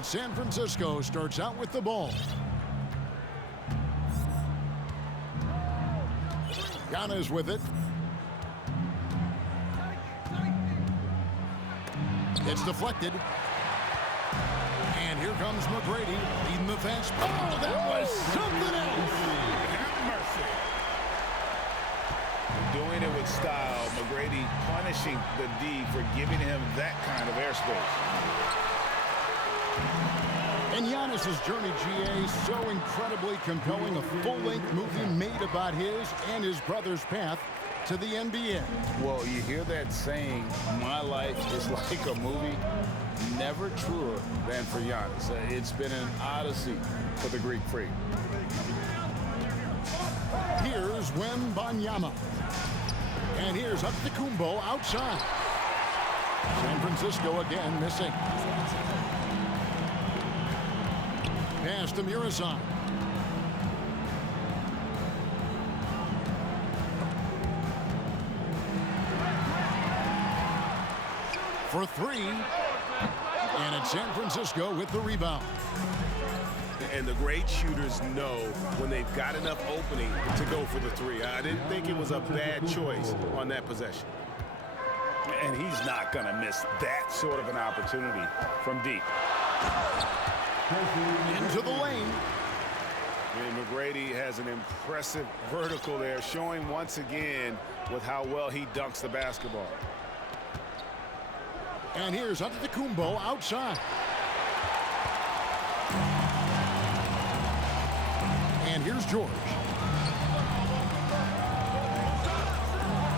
And San Francisco starts out with the ball. Giannis with it. It's deflected. And here comes McGrady leading the fast. Oh, that was something else. Have mercy. Doing it with style. McGrady punishing the D for giving him that kind of airspace. And Giannis's journey, GA, so incredibly compelling. A full-length movie made about his and his brother's path to the NBA. Well, you hear that saying, my life is like a movie. Never truer than for Giannis. It's been an odyssey for the Greek freak. Here's Wembanyama. And here's Antetokounmpo outside. San Francisco again missing. Pass to Muresan. For three. And it's San Francisco with the rebound. And the great shooters know when they've got enough opening to go for the three. I didn't think it was a bad choice on that possession. And he's not going to miss that sort of an opportunity from deep. Into the lane. And McGrady has an impressive vertical there, showing once again with how well he dunks the basketball. And here's Antetokounmpo outside. And here's George.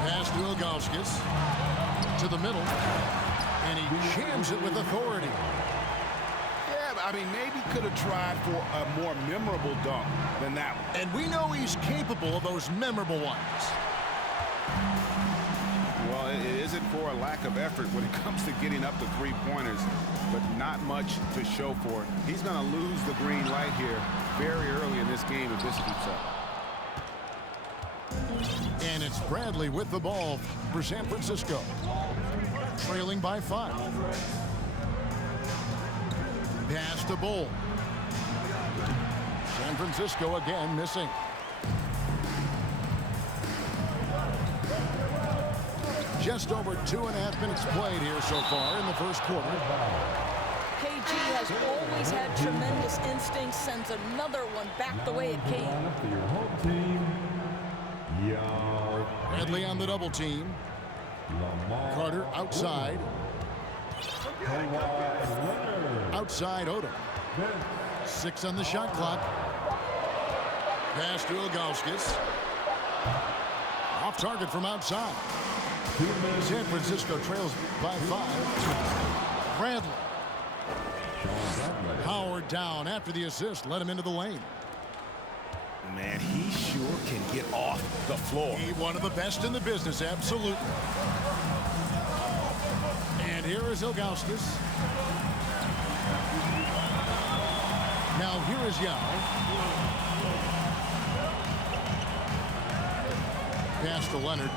Pass to Ilgauskas. To the middle. And he jams it with authority. Yeah, I mean, maybe could have tried for a more memorable dunk than that one. And we know he's capable of those memorable ones. Well, it isn't for a lack of effort when it comes to getting up to three-pointers, but not much to show for it. He's going to lose the green light here very early in this game if this keeps up. And it's Bradley with the ball for San Francisco. Trailing by 5. Pass to Bull. San Francisco again missing. Just over 2.5 minutes played here so far in the first quarter. KG has always had tremendous instincts, sends another one back the way it came. Bradley on the double team. Carter outside. Outside Odom. 6 on the shot clock. Pass to Ilgauskas. Off target from outside. San Francisco trails by 5. Bradley. Howard down after the assist. Let him into the lane. Man, he sure can get off the floor. He one of the best in the business, absolutely. And here is Ilgauskas. Now here is Yao. Pass to Leonard.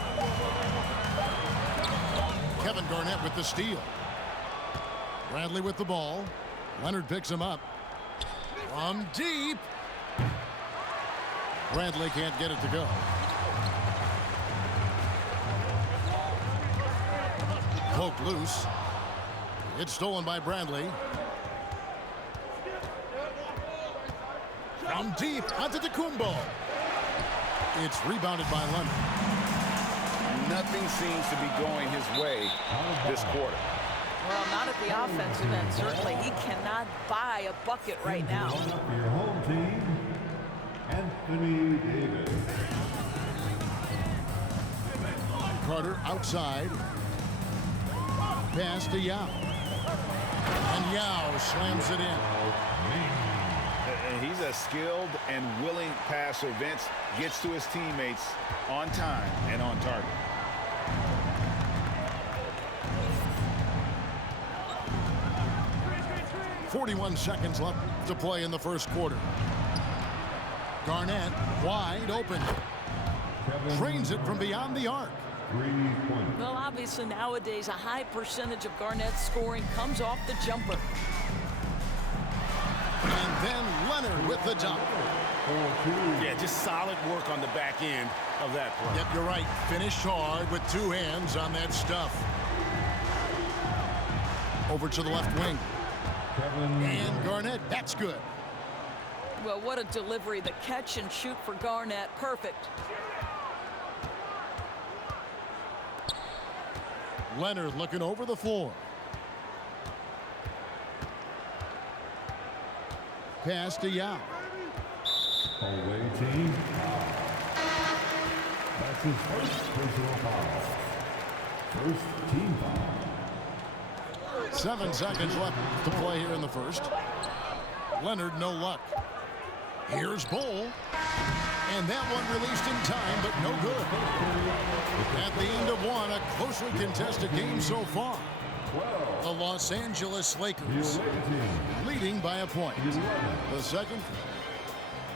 Kevin Garnett with the steal. Bradley with the ball. Leonard picks him up. From deep. Bradley can't get it to go. Poked loose. It's stolen by Bradley. From deep, Antetokounmpo. It's rebounded by Leonard. Nothing seems to be going his way this quarter. Well, not at the offensive end, certainly. He cannot buy a bucket right now. Your home team, Anthony Davis. Carter outside. Pass to Yao. And Yao slams it in. And he's a skilled and willing passer. Vince gets to his teammates on time and on target. .41 seconds left to play in the first quarter. Garnett wide open. Trains it from beyond the arc. 3 points. Well, obviously nowadays a high percentage of Garnett's scoring comes off the jumper. Then Leonard with the dunk. Yeah, just solid work on the back end of that play. Yep, you're right. Finished hard with two hands on that stuff. Over to the left wing. And Garnett, that's good. Well, what a delivery. The catch and shoot for Garnett. Perfect. Leonard looking over the floor. Pass to Yao. Away team. That's his first personal foul. First team foul. 7 seconds left to play here in the first. Leonard, no luck. Here's Bull. And that one released in time, but no good. At the end of one, a closely contested game so far. The Los Angeles Lakers leading by a point. The second.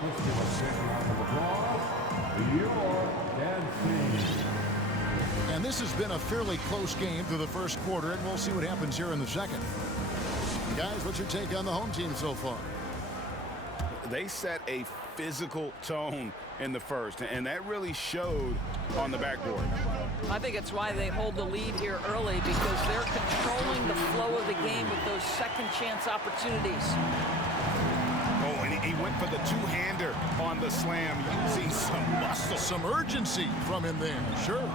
Let's give a second round of applause. Your dancing. And this has been a fairly close game through the first quarter, and we'll see what happens here in the second. Guys, what's your take on the home team so far? They set a physical tone in the first, and that really showed on the backboard. I think it's why they hold the lead here early, because they're controlling the flow of the game with those second chance opportunities. Oh, and he went for the two-hander on the slam, using some muscle. Some urgency from him there, sure.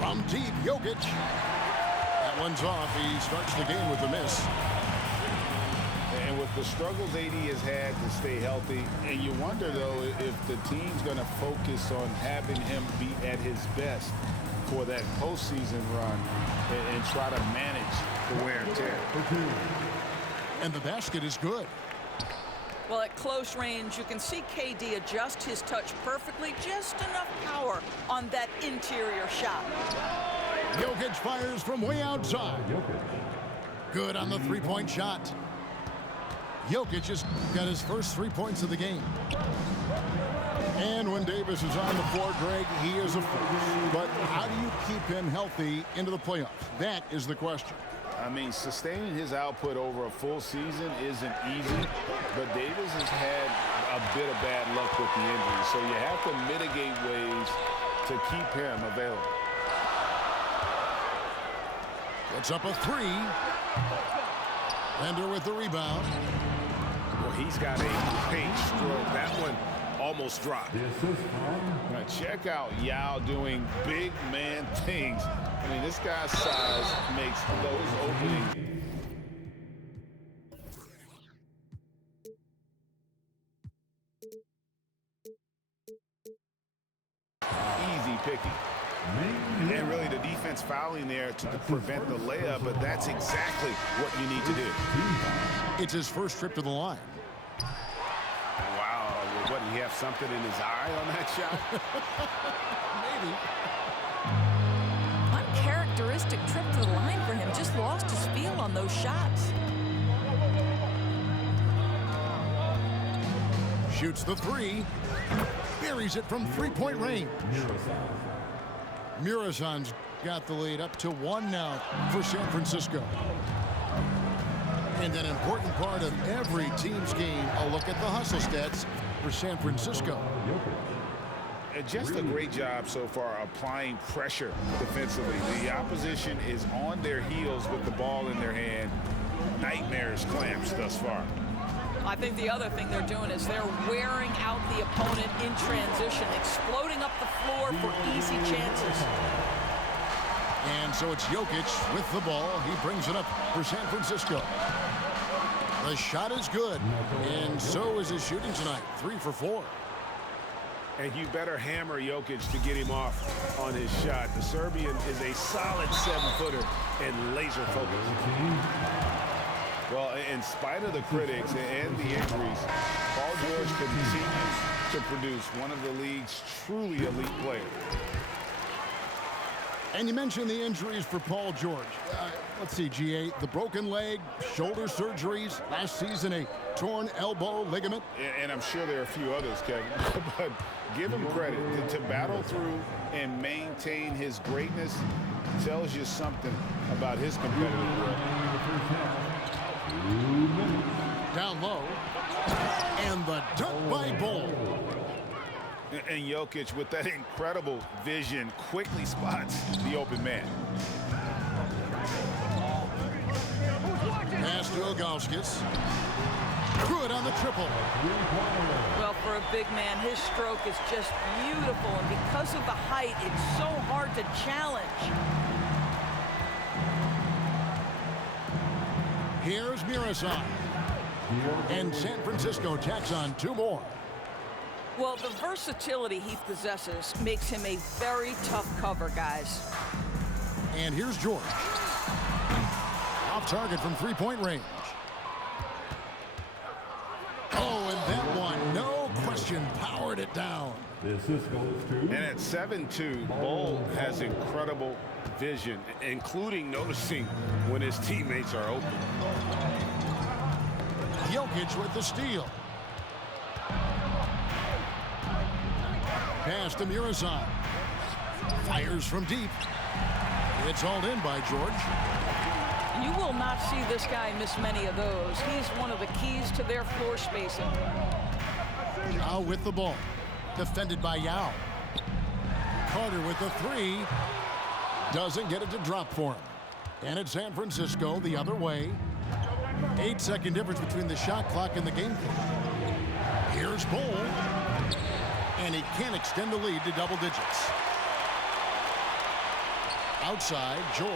From deep, Jokic. That one's off. He starts the game with a miss. And with the struggles AD has had to stay healthy, and you wonder, though, if the team's going to focus on having him be at his best for that postseason run and try to manage the wear and tear. And the basket is good. Well, at close range, you can see KD adjust his touch perfectly. Just enough power on that interior shot. Jokic fires from way outside. Good on the three-point shot. Jokic has got his first 3 points of the game. And when Davis is on the floor, Greg, he is a force. But how do you keep him healthy into the playoffs? That is the question. I mean, sustaining his output over a full season isn't easy, but Davis has had a bit of bad luck with the injury, so you have to mitigate ways to keep him available. Puts up a three. Bender with the rebound. Well, he's got a great stroke. That one almost dropped. Now check out Yao doing big man things. I mean, this guy's size makes those openings. Easy picking. And really the defense fouling there to prevent the layup, but that's exactly what you need to do. It's his first trip to the line. Wow, what, do you have something in his eye on that shot? Maybe. Uncharacteristic trip to the line for him. Just lost his feel on those shots. Shoots the three. Buries it from three-point range. Murazan's got the lead up to 1 now for San Francisco. And an important part of every team's game, a look at the hustle stats for San Francisco. And just a great job so far applying pressure defensively. The opposition is on their heels with the ball in their hand. Nightmares clamps thus far. I think the other thing they're doing is they're wearing out the opponent in transition, exploding up the floor for easy chances. And so it's Jokic with the ball. He brings it up for San Francisco. The shot is good, and so is his shooting tonight. 3 for 4. And you better hammer Jokic to get him off on his shot. The Serbian is a solid 7-footer and laser focused. Well, in spite of the critics and the injuries, Paul George continues to produce one of the league's truly elite players. And you mentioned the injuries for Paul George. Let's see, GA, the broken leg, shoulder surgeries, last season a torn elbow ligament. And I'm sure there are a few others, Kevin, but give him credit. To battle through and maintain his greatness tells you something about his competitive work. Down low. And the dunk by Bull. And Jokic, with that incredible vision, quickly spots the open man. Pass to Ilgauskas. Good on the triple. Well, for a big man, his stroke is just beautiful. And because of the height, it's so hard to challenge. Here's Murasai. And San Francisco tacks on 2 more. Well, the versatility he possesses makes him a very tough cover, guys. And here's George. Off target from 3-point range. Oh, and that one, no question, powered it down. This goes to. And at 7-2, Bull has incredible vision, including noticing when his teammates are open. Jokic with the steal. Pass to Murasai. Fires from deep. It's hauled in by George. You will not see this guy miss many of those. He's one of the keys to their floor spacing. Now with the ball. Defended by Yao. Carter with the 3. Doesn't get it to drop for him. And it's San Francisco the other way. 8-second difference between the shot clock and the game clock. Here's Bull. And he can't extend the lead to double digits. Outside, George.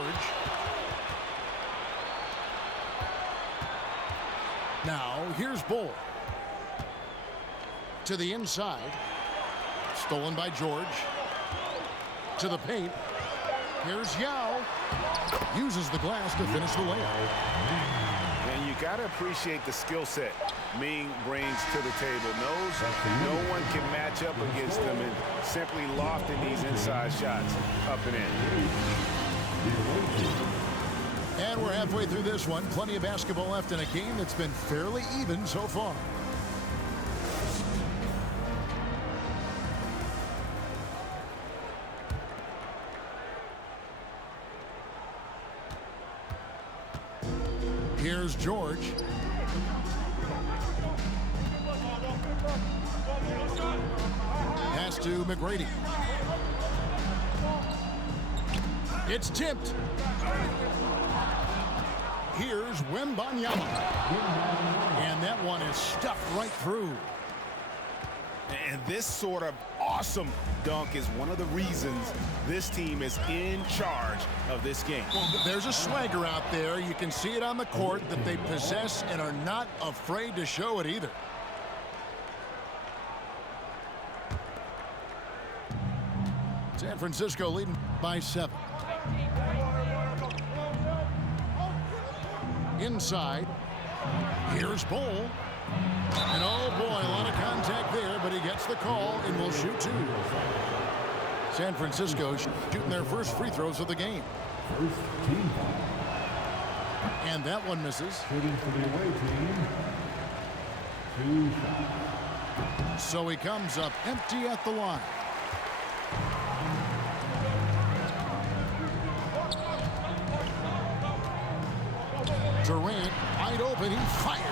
Now, here's Bull. To the inside. Stolen by George. To the paint. Here's Yao. Uses the glass to finish the layup. And you got to appreciate the skill set Ming brings to the table. Knows no one can match up against him and simply lofting these inside shots up and in. And we're halfway through this one. Plenty of basketball left in a game that's been fairly even so far. Here's George. Pass to McGrady. It's tipped. Here's Wembanyama. And that one is stuffed right through. And this sort of awesome dunk is one of the reasons this team is in charge of this game. Well, there's a swagger out there. You can see it on the court that they possess and are not afraid to show it either. San Francisco leading by 7. Inside. Here's Bull. And oh boy, a lot of contact there, but he gets the call and will shoot 2. San Francisco shooting their first free throws of the game. First team foul. And that one misses. Shooting for the away team. 2 shots. So he comes up empty at the line. Durant wide open, he fires.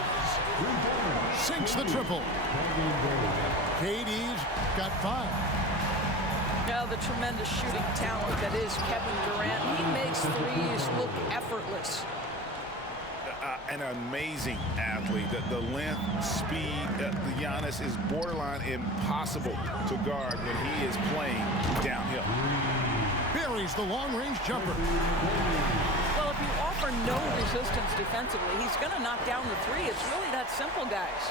Sinks the triple. KD's got 5. Now the tremendous shooting talent that is Kevin Durant. He makes threes look effortless. An amazing athlete. The length, speed, the Giannis is borderline impossible to guard when he is playing downhill. Buries the long-range jumper. Well, if you offer no resistance defensively, he's going to knock down the 3. It's really that simple, guys.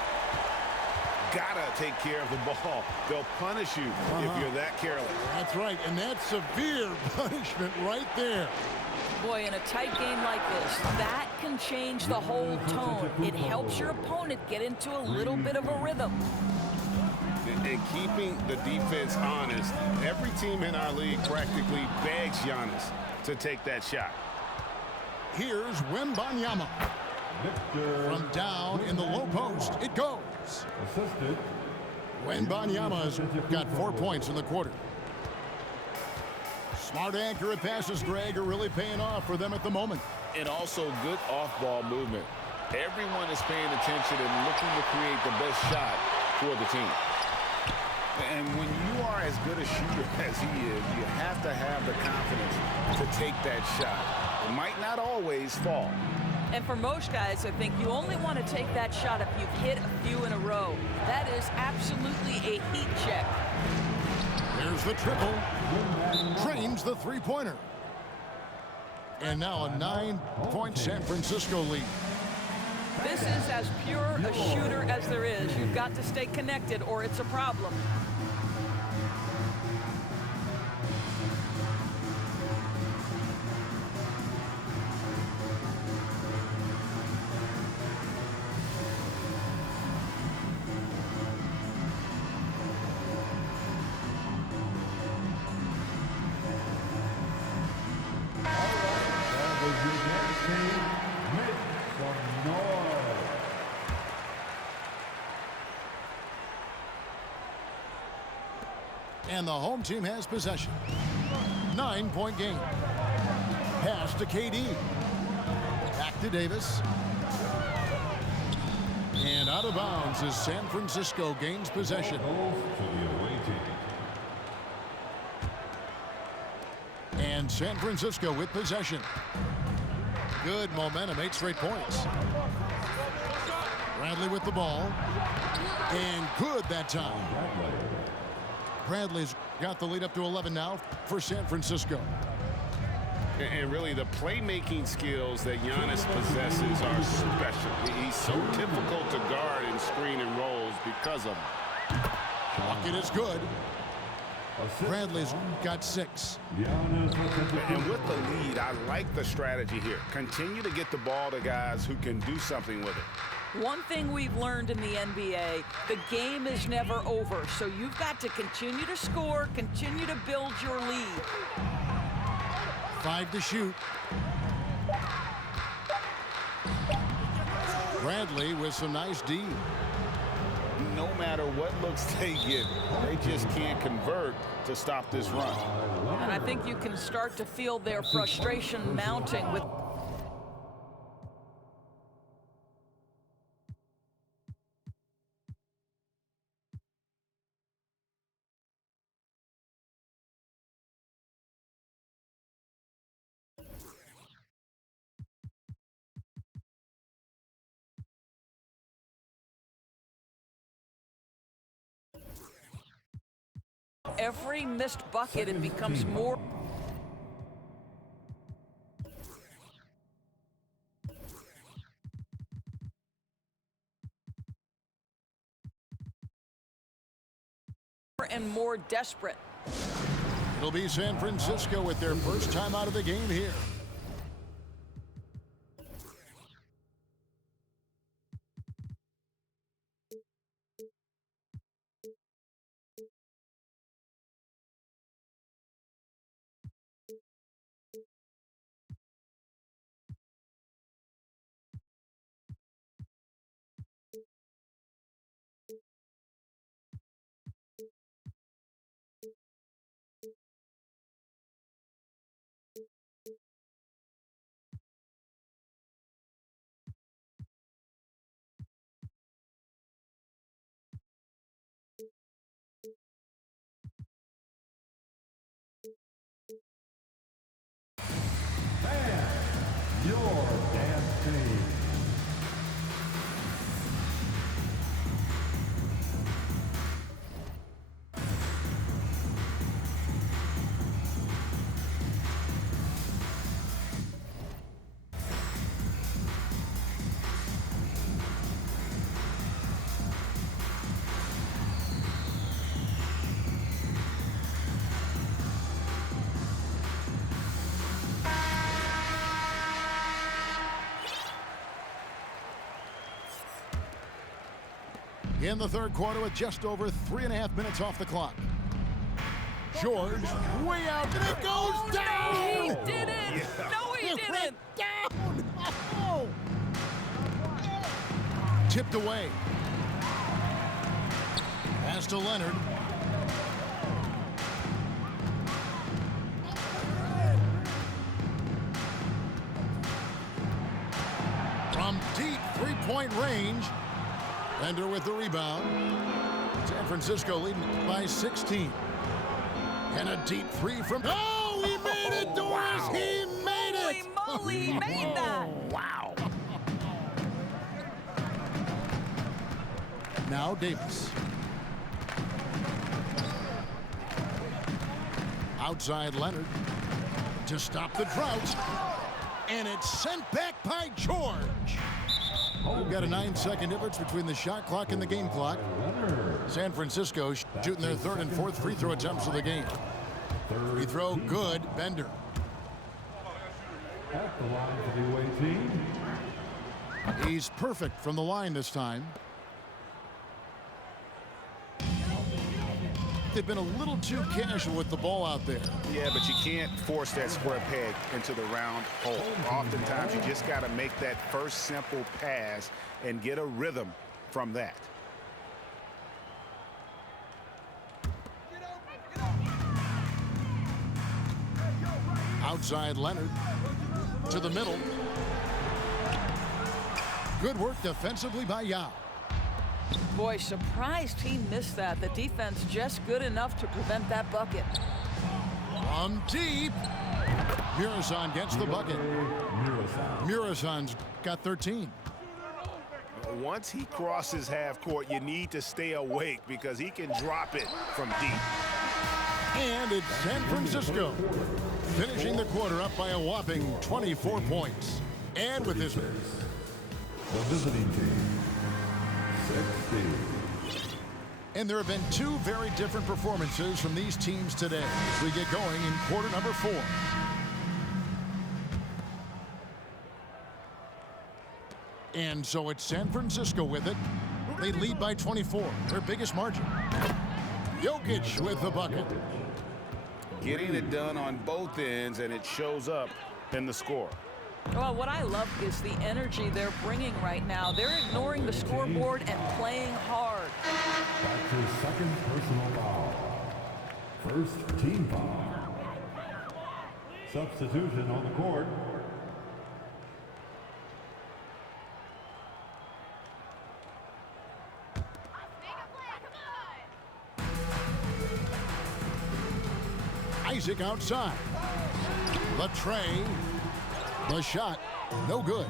Gotta take care of the ball. They'll punish you if you're that careless. That's right, and that's severe punishment right there. Boy, in a tight game like this, that can change the whole tone. It helps your opponent get into a little bit of a rhythm. And keeping the defense honest, every team in our league practically begs Giannis to take that shot. Here's Wembanyama. From down in the low post, it goes. Assisted. Wembanyama's got 4 points in the quarter. Smart, accurate passes, Greg, are really paying off for them at the moment. And also good off-ball movement. Everyone is paying attention and looking to create the best shot for the team. And when you are as good a shooter as he is, you have to have the confidence to take that shot. It might not always fall. And for most guys, I think you only want to take that shot if you've hit a few in a row. That is absolutely a heat check. Here's the triple. Drains the three-pointer. And now a 9-point San Francisco lead. This is as pure a shooter as there is. You've got to stay connected or it's a problem. And the home team has possession. 9-point game. Pass to KD. Back to Davis. And out of bounds as San Francisco gains possession. And San Francisco with possession. Good momentum, 8 straight points. Bradley with the ball. And good that time. Bradley's got the lead up to 11 now for San Francisco. And really, the playmaking skills that Giannis possesses are special. He's so difficult to guard in screen and rolls because of him. Bucket is good. Bradley's got 6. And with the lead, I like the strategy here. Continue to get the ball to guys who can do something with it. One thing we've learned in the NBA, the game is never over. So you've got to continue to score, continue to build your lead. 5 to shoot. Bradley with some nice D. No matter what looks they get, they just can't convert to stop this run. And I think you can start to feel their frustration mounting with every missed bucket. It becomes more. And more desperate. It'll be San Francisco with their first time out of the game here. Your dance team. In the third quarter with just over 3.5 minutes off the clock. George way out and it goes down. He did it. Yeah. No, he didn't. Down. Oh. Tipped away. Pass to Leonard. From deep range. Bender with the rebound. San Francisco leading by 16. And a deep three from... Oh, he made it, Doris! Wow. He made it! Holy moly, he made that! Wow. Now Davis. Outside Leonard to stop the drought. And it's sent back by George. We've got a 9-second difference between the shot clock and the game clock. San Francisco shooting their third and fourth free throw attempts of the game. Free throw good, Bender. At the line for the away team. He's perfect from the line this time. They've been a little too casual with the ball out there. Yeah, but you can't force that square peg into the round hole. Oftentimes, you just got to make that first simple pass and get a rhythm from that. Outside Leonard to the middle. Good work defensively by Yao. Boy, surprised he missed that. The defense just good enough to prevent that bucket. From deep. Muresan gets the bucket. Muresan's got 13. Once he crosses half court, you need to stay awake because he can drop it from deep. And it's San Francisco finishing the quarter up by a whopping 24 points. And with this, The visiting team. 60. and there have been two very different performances from these teams today as we get going in quarter number 4. And so it's San Francisco with it. They lead by 24, their biggest margin. Jokic with the bucket. Getting it done on both ends, and it shows up in the score. Well, what I love is the energy they're bringing right now. They're ignoring the scoreboard and playing hard. That's his second personal foul. First team foul. Substitution on the court. Isaac outside. The tray. The shot. No good.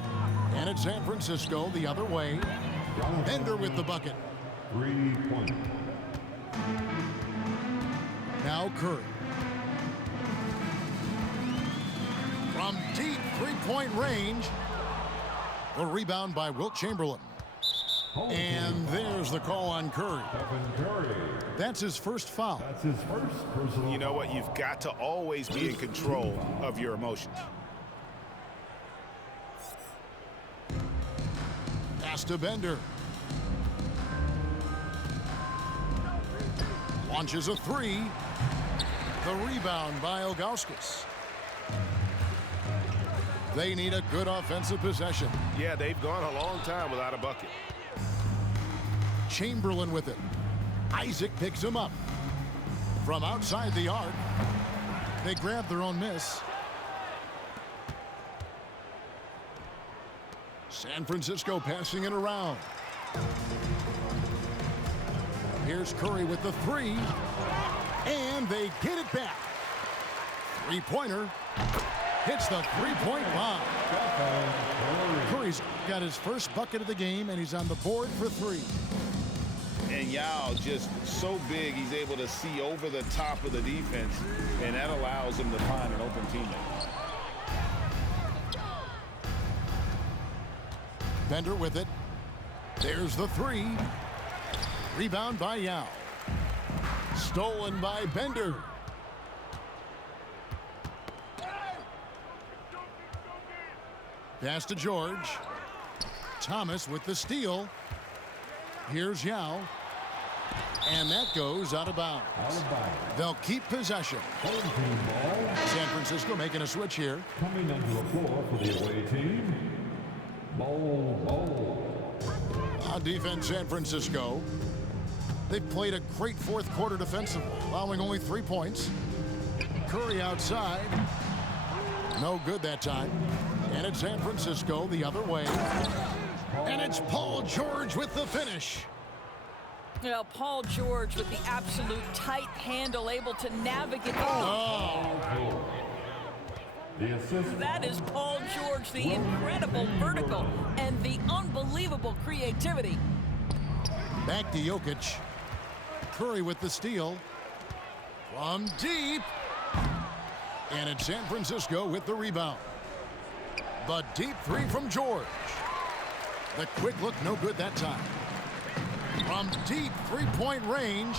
And it's San Francisco the other way. Bender with the bucket. 3-point. Now Curry. From deep three-point range. The rebound by Wilt Chamberlain. And there's the call on Curry. Stephen Curry. That's his first foul. That's his first personal. You know what? You've got to always be in control of your emotions. Pass to Bender. Launches a three. The rebound by Ilgauskas. They need a good offensive possession. Yeah, they've gone a long time without a bucket. Chamberlain with it. Isaac picks him up. From outside the arc. They grab their own miss. San Francisco passing it around. Here's Curry with the three. And they get it back. Three-pointer. Hits the three-point bomb. Curry's got his first bucket of the game, and he's on the board for 3. And Yao just so big, he's able to see over the top of the defense, and that allows him to find an open teammate. Bender with it. There's the three. Rebound by Yao. Stolen by Bender. Pass to George. Thomas with the steal. Here's Yao. And that goes out of bounds. They'll keep possession. San Francisco making a switch here. Coming onto the floor for the away team. Ball. On defense, San Francisco. They've played a great fourth quarter defensively, allowing only 3 points. Curry outside. No good that time. And it's San Francisco the other way. And it's Paul George with the finish. You know, Paul George with the absolute tight handle, able to navigate. The assist. That is Paul George, the incredible vertical and the unbelievable creativity. Back to Jokic. Curry with the steal. From deep. And it's San Francisco with the rebound. The deep three from George. The quick look, no good that time. From deep three-point range.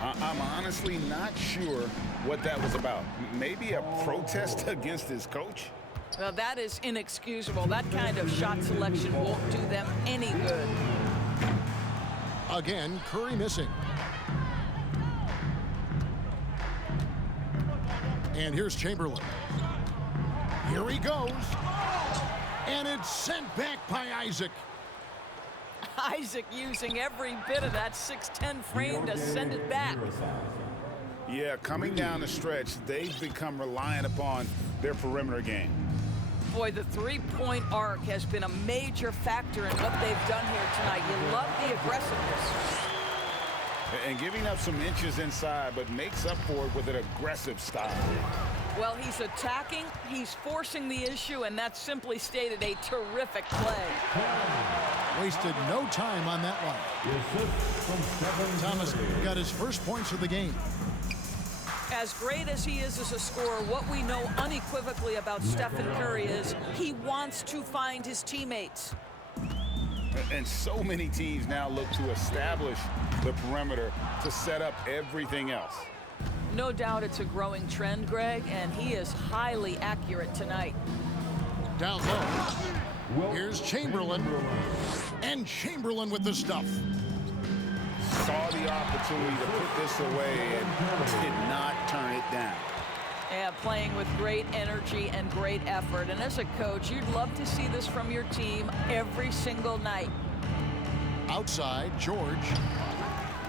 I'm honestly not sure what that was about. Maybe a protest against his coach? Well, that is inexcusable. That kind of shot selection won't do them any good. Again, Curry missing. And here's Chamberlain. Here he goes. And it's sent back by Isaac. Isaac using every bit of that 6'10" frame to send it back. Yeah, coming down the stretch, they've become reliant upon their perimeter game. Boy, the three-point arc has been a major factor in what they've done here tonight. You love the aggressiveness. And giving up some inches inside, but makes up for it with an aggressive style. Well, he's attacking, he's forcing the issue, and that's simply stated a terrific play. Wasted no time on that one. The assist from Thomas got his first points of the game. As great as he is as a scorer, what we know unequivocally about Stephen Curry is he wants to find his teammates. And so many teams now look to establish the perimeter to set up everything else. No doubt it's a growing trend, Greg, and he is highly accurate tonight. Down low. Here's Chamberlain. And Chamberlain with the stuff. Saw the opportunity to put this away and did not turn it down. Yeah, playing with great energy and great effort. And as a coach, you'd love to see this from your team every single night. Outside, George.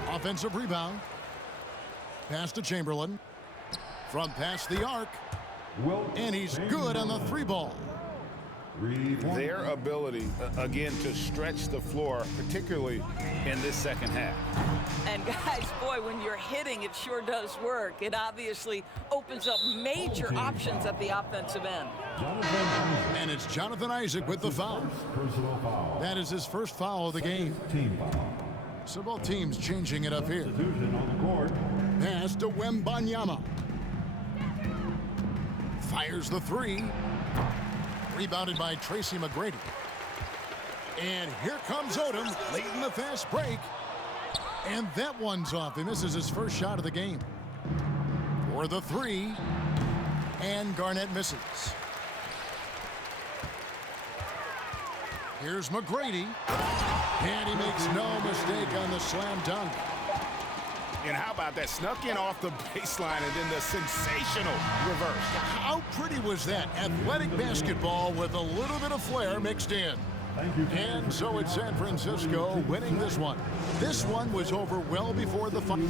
Offensive rebound. Pass to Chamberlain. From past the arc. And he's good on the three ball. Their ability, again, to stretch the floor, particularly in this second half. And guys, boy, when you're hitting, it sure does work. It obviously opens up major options at the offensive end. And it's Jonathan Isaac with the foul. That is his first foul of the game. So both teams changing it up here. Pass to Wembanyama. Fires the three. Rebounded by Tracy McGrady. And here comes Odom late in the fast break. And that one's off. He misses his first shot of the game. For the three. And Garnett misses. Here's McGrady. And he makes no mistake on the slam dunk. And how about that? Snuck in off the baseline and then the sensational reverse. How pretty was that? Athletic basketball with a little bit of flair mixed in. And so it's San Francisco winning this one. This one was over well before the final.